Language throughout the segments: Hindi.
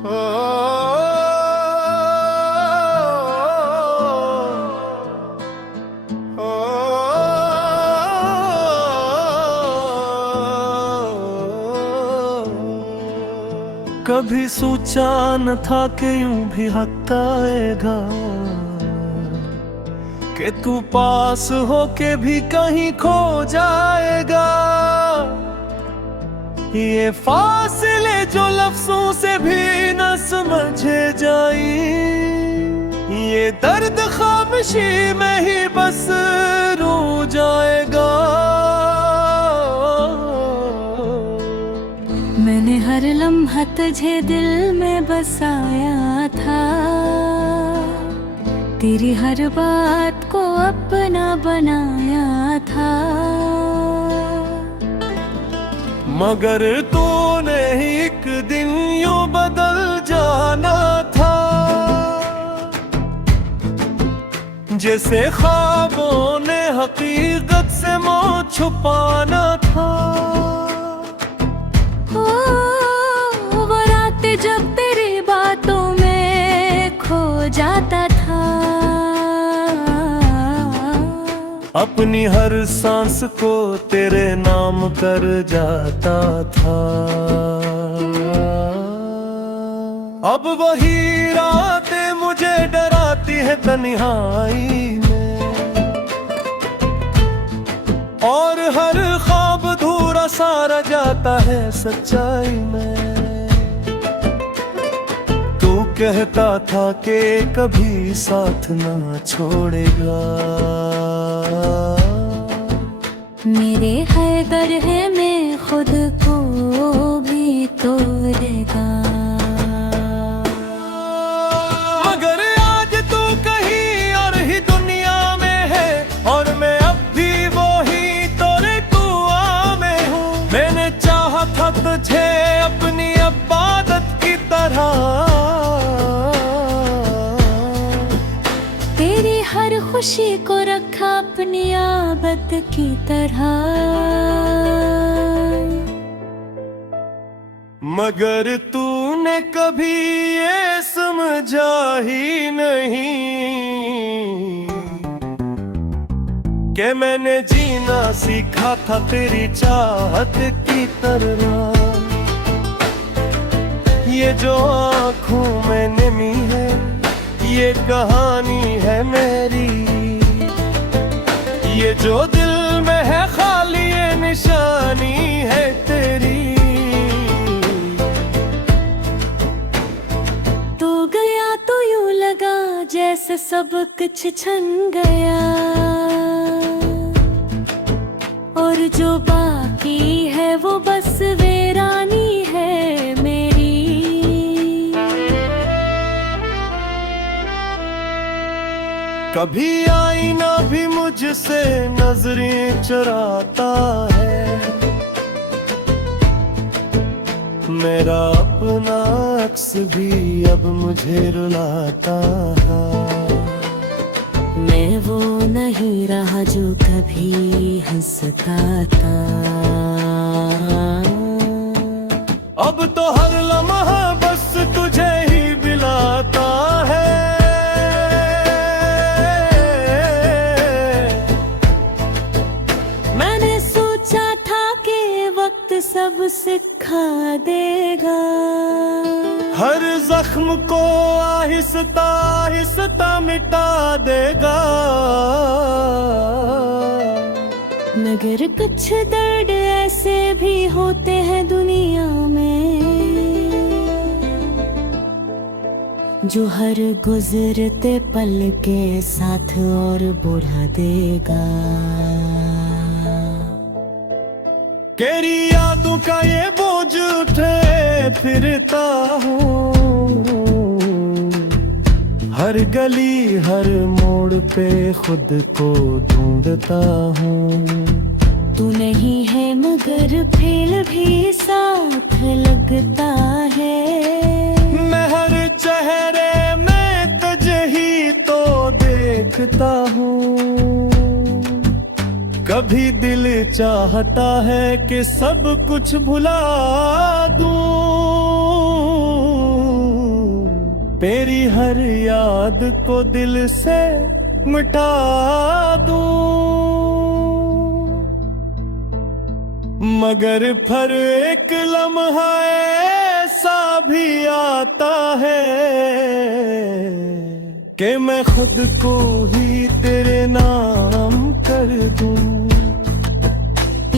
कभी सोचा न था कि यूं भी वक्त आएगा कि तू पास हो के भी कहीं खो जाएगा। ये फासले जो लफ्जों से भी न समझे जाई, ये दर्द खामोशी में ही बस रो जाएगा। मैंने हर लम्हा तुझे दिल में बसाया था, तेरी हर बात को अपना बनाया था। मगर तूने एक दिन यूं बदल जाना था, जैसे ख्वाबों ने हकीकत से मुँह छुपाना था। वो रातें जब तेरी बातों में खो जाता था, अपनी हर सांस को तेरे नाम कर जाता था। अब वही रातें मुझे डराती है तन्हाई में, और हर ख्वाब अधूरा सारा जाता है सच्चाई में। तू कहता था कि कभी साथ ना छोड़ेगा, मेरे है गर्हे में खुद को भी तोड़ेगा। मगर आज तू कहीं और ही दुनिया में है, और मैं अब भी वो ही तोरे दुआ में हूँ। मैंने चाहा था तुझे अपनी इबादत की तरह, तेरी हर खुशी को रखा अपनी आबद की तरह। मगर तूने कभी ये समझा ही नहीं कि मैंने जीना सीखा था तेरी चाहत की तरह। ये जो आँखों में नमी है, ये कहानी है मेरी। ये जो दिल में है खाली, ये निशानी है तेरी। तू गया तो यूं लगा जैसे सब कुछ छन गया, और जो बाकी है वो बस वीरानी है मेरी। कभी आईना भी मुझसे नजरें चुराता है, मेरा अपना अक्स भी अब मुझे रुलाता है। मैं वो नहीं रहा जो कभी हंसता था, अब तो हर लम्हा बस तुझे ही बुलाता है। मैंने सोचा था कि वक्त सब सिखा देगा, हर जख्म को आहिस्ता आहिस्ता मिटा देगा। मगर कुछ दर्द ऐसे भी होते हैं दुनिया में, जो हर गुजरते पल के साथ और बढ़ा देगा। तेरी यादों का ये बोझ उठे फिरता हूँ, हर गली हर मोड़ पे खुद को ढूंढता हूँ। तू नहीं है मगर फिर भी साथ लगता है, मैं हर चेहरे में तुझे ही तो देखता हूँ। कभी दिल चाहता है कि सब कुछ भुला दूं, तेरी हर याद को दिल से मिटा दूं, मगर फिर एक लम्हा ऐसा भी आता है कि मैं खुद को ही तेरे नाम कर दूं।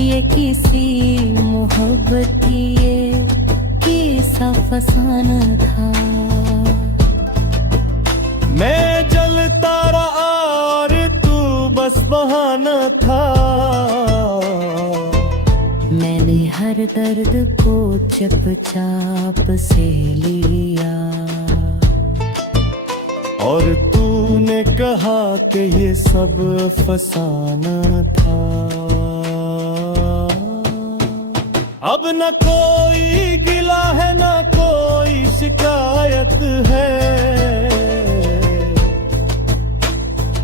ये किसी मोहब्बत की ये किस्सा फसाना था। मैं जलता रहा और तू बस बहाना था। मैंने हर दर्द को चुपचाप से लिया और तूने कहा कि ये सब फसाना था। अब न कोई गिला है न कोई शिकायत है,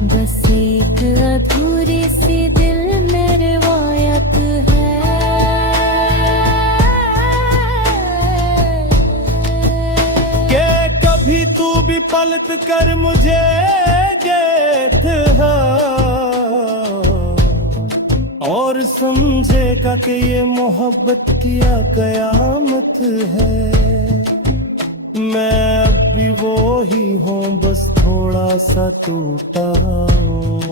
बस एक अधूरी सी दिल में रिवायत है। कि कभी तू भी पलट कर मुझे देखा और समझेगा कि ये मोहब्बत किया कयामत है। मैं अब भी वो ही हूँ, बस थोड़ा सा टूटा हूँ।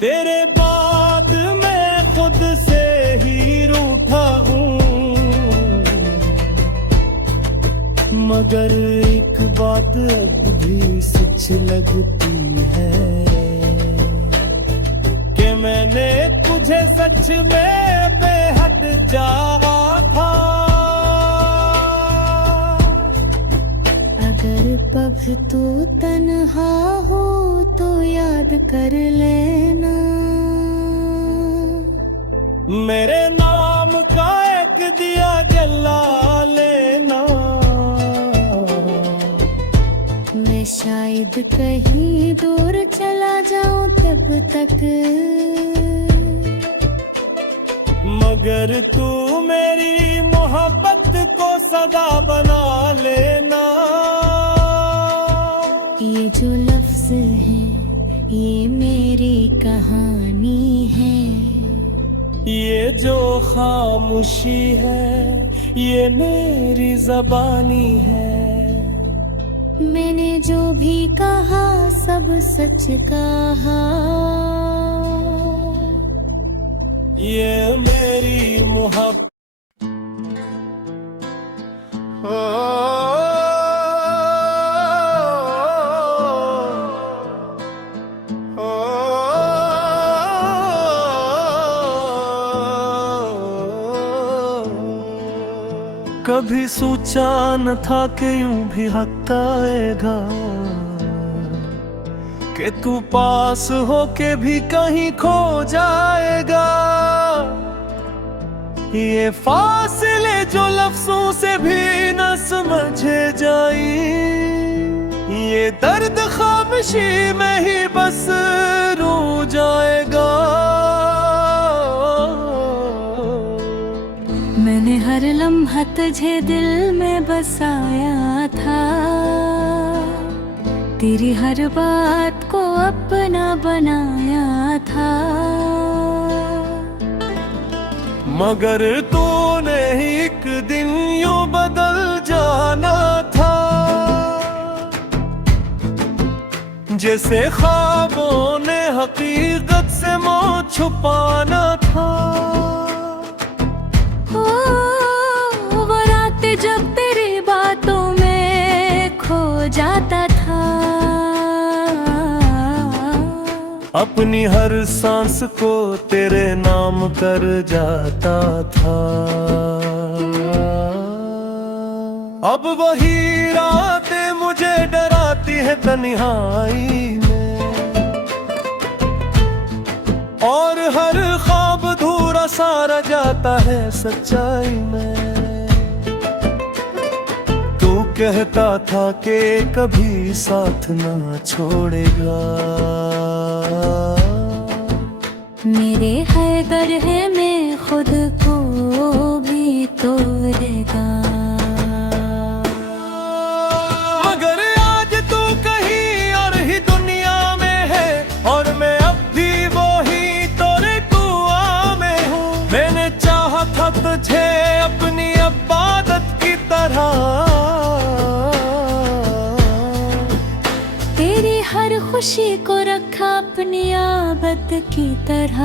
तेरे बाद मैं खुद से ही रूठा हूँ, मगर एक बात अब भी सच लगती है कि मैंने तुझे सच में बेहद चाहा था। अगर पब तू तन्हा हो तो याद कर लेना, मेरे नाम का एक दिया जला लेना। मैं शायद कहीं दूर चला जाऊं तब तक, मगर तू मेरी मोहब्बत को सदा बना लेना। ये जो लफ्ज हैं ये मेरी कहानी है, ये जो खामोशी है ये मेरी ज़बानी है। मैंने जो भी कहा सब सच कहा, ये मेरी मोहब्बत। कभी सोचा न था कि यूं भी वक्त आएगा कि तू पास होके भी कहीं खो जाएगा। ये फासले जो लफ्जों से भी न समझे जाई, ये दर्द खामोशी में ही बस रो जाएगा। मैंने हर लम्हा तुझे दिल में बसाया था, तेरी हर बात को अपना बनाया था, मगर तूने एक दिन यूं बदल जाना था। जैसे ख्वाबों ने हकीकत से मुंह छुपाना था। वो रात जब तेरी बातों में खो जाता था, अपनी हर सांस को तेरे नाम कर जाता था। अब वही रातें मुझे डराती है तन्हाई में, और हर ख्वाब धूरा सारा जाता है सच्चाई में। तू कहता था कि कभी साथ ना छोड़ेगा, मेरे हर गर्हे में खुद को भी तोड़ेगा। था तुझे अपनी इबादत की तरह, तेरी हर खुशी को रखा अपनी आबद की तरह।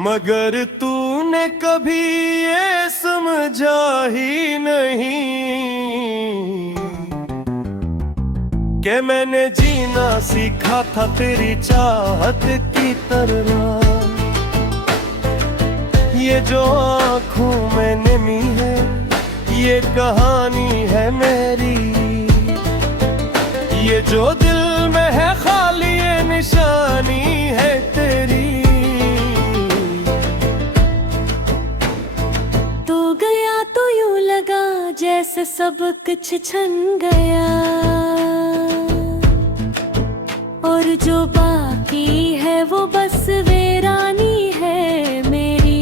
मगर तूने कभी ये समझा ही नहीं कि मैंने जीना सीखा था तेरी चाहत की तरह। ये जो आँखों में नमी है ये कहानी है मेरी, ये जो दिल में है खाली ये निशानी है तेरी। तो गया तो यूं लगा जैसे सब कुछ छन गया, और जो बाकी है वो बस वीरानी है मेरी।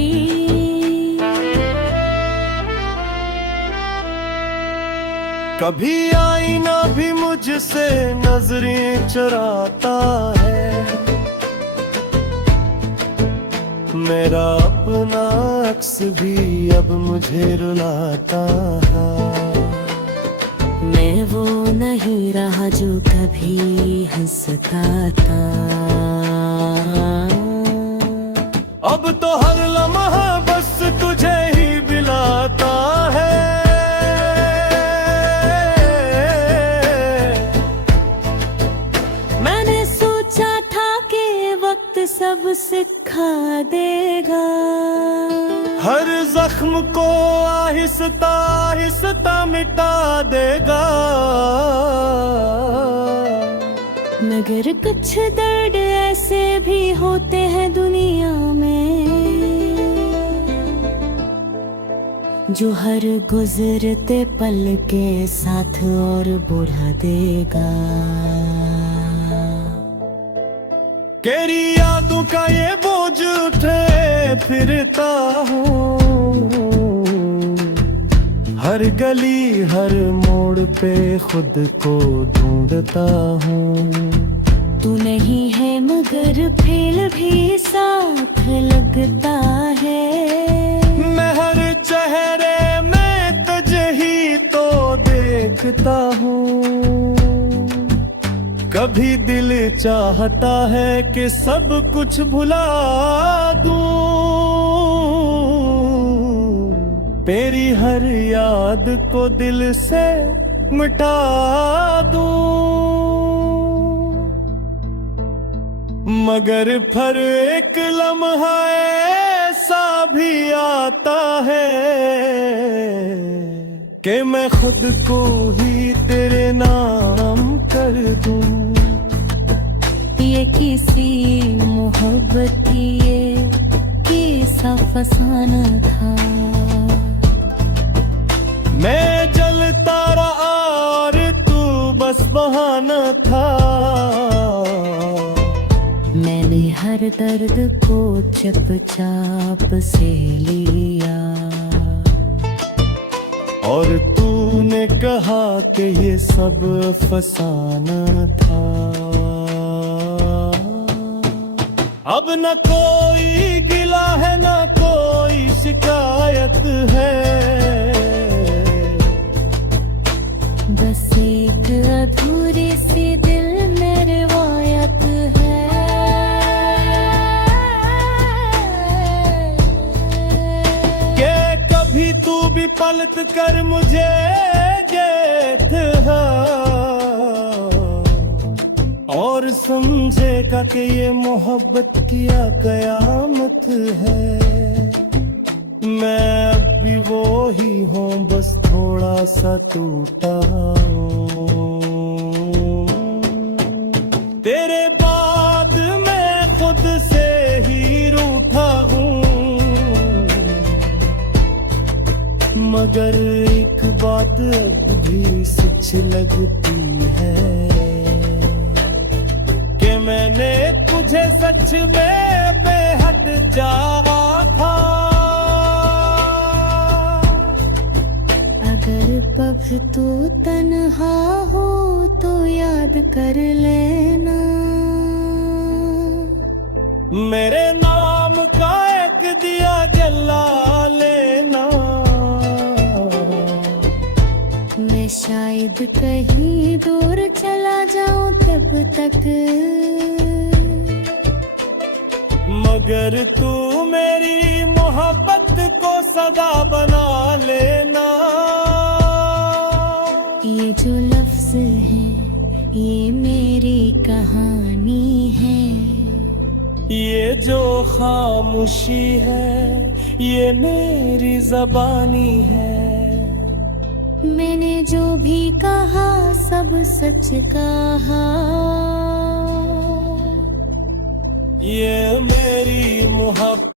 कभी आईना भी मुझसे नजरें चुराता है, मेरा अपना अक्स भी अब मुझे रुलाता है। मैं वो नहीं रहा जो कभी हंसता था, अब तो हर लम्हा बस तुझे ही बुलाता है। मैंने सोचा था कि वक्त सब सिखा देगा, हर जख्म को आहिस्ता आहिस्ता मिटा देगा। मगर कुछ दर्द ऐसे भी होते हैं दुनिया में, जो हर गुजरते पल के साथ और बढ़ा देगा। तेरी यादों का ये बोझ उठे फिरता हूँ, हर गली हर मोड़ पे खुद को ढूंढता हूँ। तू नहीं है मगर फिर भी साथ लगता है, मैं हर चेहरे में तुझे ही तो देखता हूँ। कभी दिल चाहता है कि सब कुछ भुला दूं, तेरी हर याद को दिल से मिटा दूं। मगर फिर एक लम्हा ऐसा भी आता है कि मैं खुद को ही तेरे नाम कर दूं। ये किसी मोहब्बत की ये किस्सा फसाना था, मैं जलता रहा और तू बस बहाना था। मैंने हर दर्द को चुपचाप से लिया, और तूने कहा कि ये सब फसाना था। अब न कोई गिला है न कोई शिकायत है, बस एक अधूरी सी दिल में रिवायत है। कि कभी तू भी पलट कर मुझे देख और समझेगा कि ये मोहब्बत किया कयामत है। मैं अब भी वो ही हूँ बस थोड़ा सा टूटा हूँ। तेरे बाद मैं खुद से ही रूठा हूँ, मगर एक बात अब भी सच लगती है कि मैंने तुझे सच में बेहद चाहा था। अगर पग तू तन्हा हो तो याद कर लेना, मेरे नाम का एक दिया जला लेना। मैं शायद कहीं दूर चला जाऊं तब तक, मगर तू मेरी मोहब्बत को सदा बना लेना। ये जो लफ्ज है ये मेरी कहानी है, ये जो खामोशी है ये मेरी ज़बानी है। मैंने जो भी कहा सब सच कहा, ये मेरी मोहब्बत